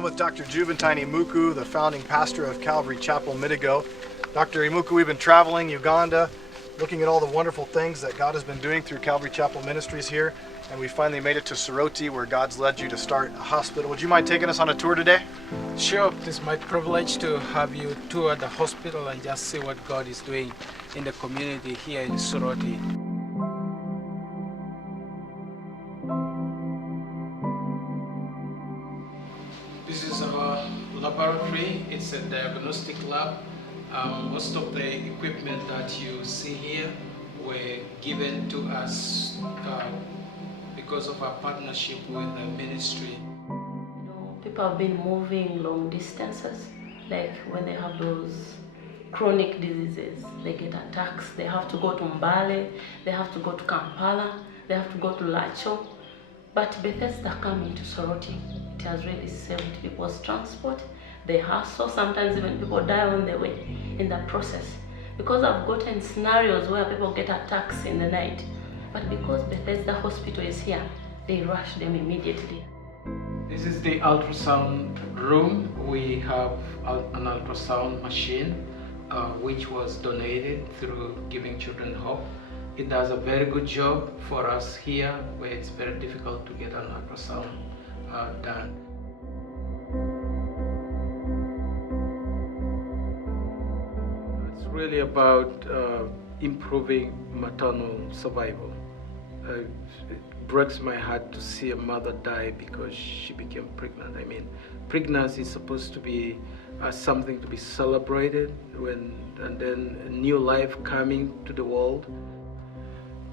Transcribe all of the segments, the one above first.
I'm with Dr. Juventine Imuku, the founding pastor of Calvary Chapel, Midigo. Dr. Imuku, we've been traveling Uganda, looking at all the wonderful things that God has been doing through Calvary Chapel Ministries here, and we finally made it to Soroti, where God's led you to start a hospital. Would you mind taking us on a tour today? Sure, it is my privilege to have you tour the hospital and just see what God is doing in the community here in Soroti. This is our laboratory. It's a diagnostic lab. Most of the equipment that you see here were given to us because of our partnership with the ministry. People have been moving long distances, like when they have those chronic diseases, they get attacks, they have to go to Mbale, they have to go to Kampala, they have to go to Lacho. But Bethesda coming to Soroti, it has really saved people's transport. They hustle, sometimes even people die on the way in that process. Because I've gotten scenarios where people get attacks in the night. But because Bethesda Hospital is here, they rush them immediately. This is the ultrasound room. We have an ultrasound machine which was donated through Giving Children Hope. It does a very good job for us here, where it's very difficult to get an ultrasound done. It's really about improving maternal survival. It breaks my heart to see a mother die because she became pregnant. I mean, pregnancy is supposed to be something to be celebrated, and then a new life coming to the world.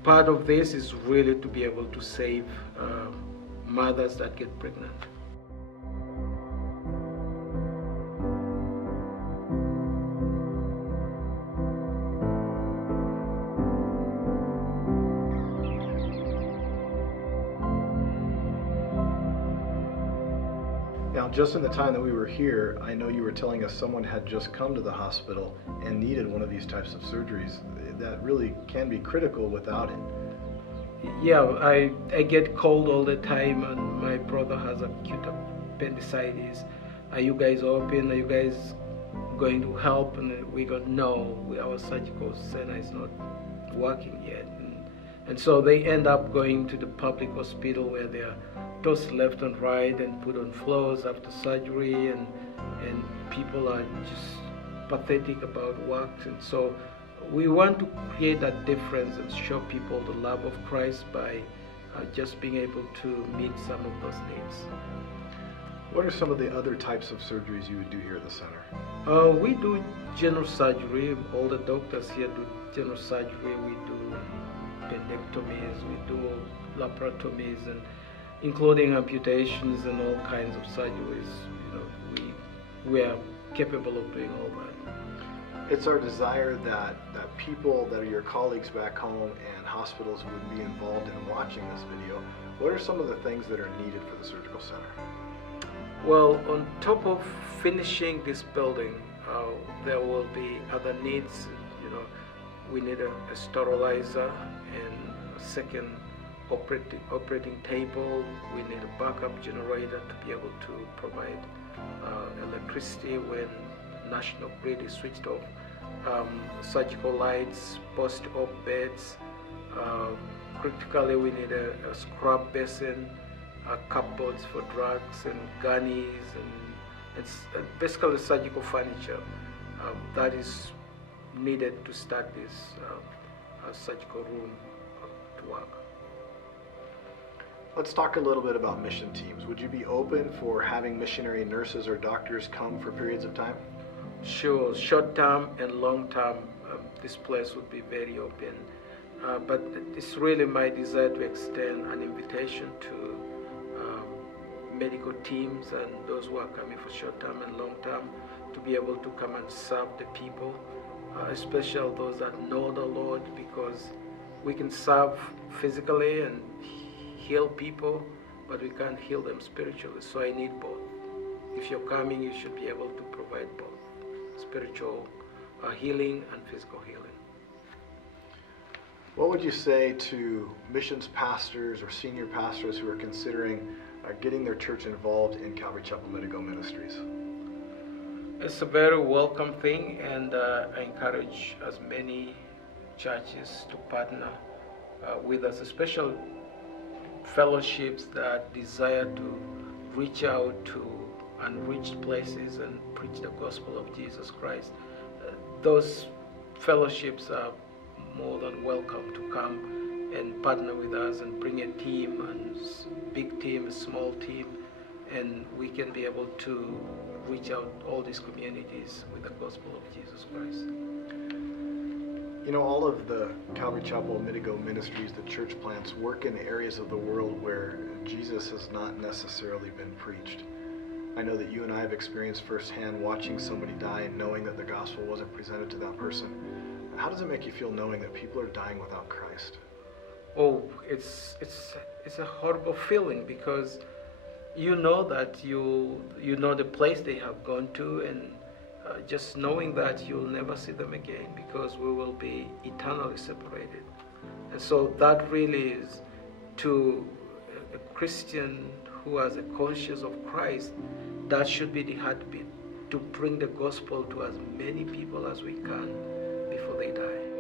Part of this is really to be able to save mothers that get pregnant. Now, just in the time that we were here, I know you were telling us someone had just come to the hospital and needed one of these types of surgeries. That really can be critical without it. Yeah, I get called all the time, and my brother has acute appendicitis. Are you guys open? Are you guys going to help? And we go, no, our surgical center is not working yet. And so they end up going to the public hospital, where they are tossed left and right and put on floors after surgery, and people are just pathetic about work. And so we want to create that difference and show people the love of Christ by just being able to meet some of those needs. What are some of the other types of surgeries you would do here at the center? We do general surgery. All the doctors here do general surgery. We do appendectomies, we do laparotomies, and including amputations and all kinds of surgeries. We are capable of doing all that. It's our desire that people that are your colleagues back home and hospitals would be involved in watching this video. What are some of the things that are needed for the surgical center? Well, on top of finishing this building, there will be other needs. We need a sterilizer and a second operating table. We need a backup generator to be able to provide electricity when national grid is switched off. Surgical lights, post-op beds. Critically, we need a scrub basin, cupboards for drugs and gunnies, and basically surgical furniture that is needed to start this surgical room to work. Let's talk a little bit about mission teams. Would you be open for having missionary nurses or doctors come for periods of time? Sure, short term and long term, this place would be very open. But it's really my desire to extend an invitation to medical teams and those who are coming for short term and long term to be able to come and serve the people, especially those that know the Lord, because we can serve physically and heal people, but we can't heal them spiritually. So I need both. If you're coming, you should be able to provide both spiritual healing and physical healing. What would you say to missions pastors or senior pastors who are considering getting their church involved in Calvary Chapel Mid-Go Ministries? It's a very welcome thing, and I encourage as many churches to partner with us, especially fellowships that desire to reach out to unreached places and preach the gospel of Jesus Christ. Those fellowships are more than welcome to come and partner with us and bring a team, and big team, a small team, and we can be able to reach out all these communities with the gospel of Jesus Christ. You know, all of the Calvary Chapel Mid-Go Ministries, the church plants, work in areas of the world where Jesus has not necessarily been preached. I know that you and I have experienced firsthand watching somebody die and knowing that the gospel wasn't presented to that person. How does it make you feel knowing that people are dying without Christ? Oh, it's a horrible feeling, because you know that you know the place they have gone to, and just knowing that you'll never see them again, because we will be eternally separated. And so that really is, to a Christian who has a conscience of Christ, that should be the heartbeat, to bring the gospel to as many people as we can before they die.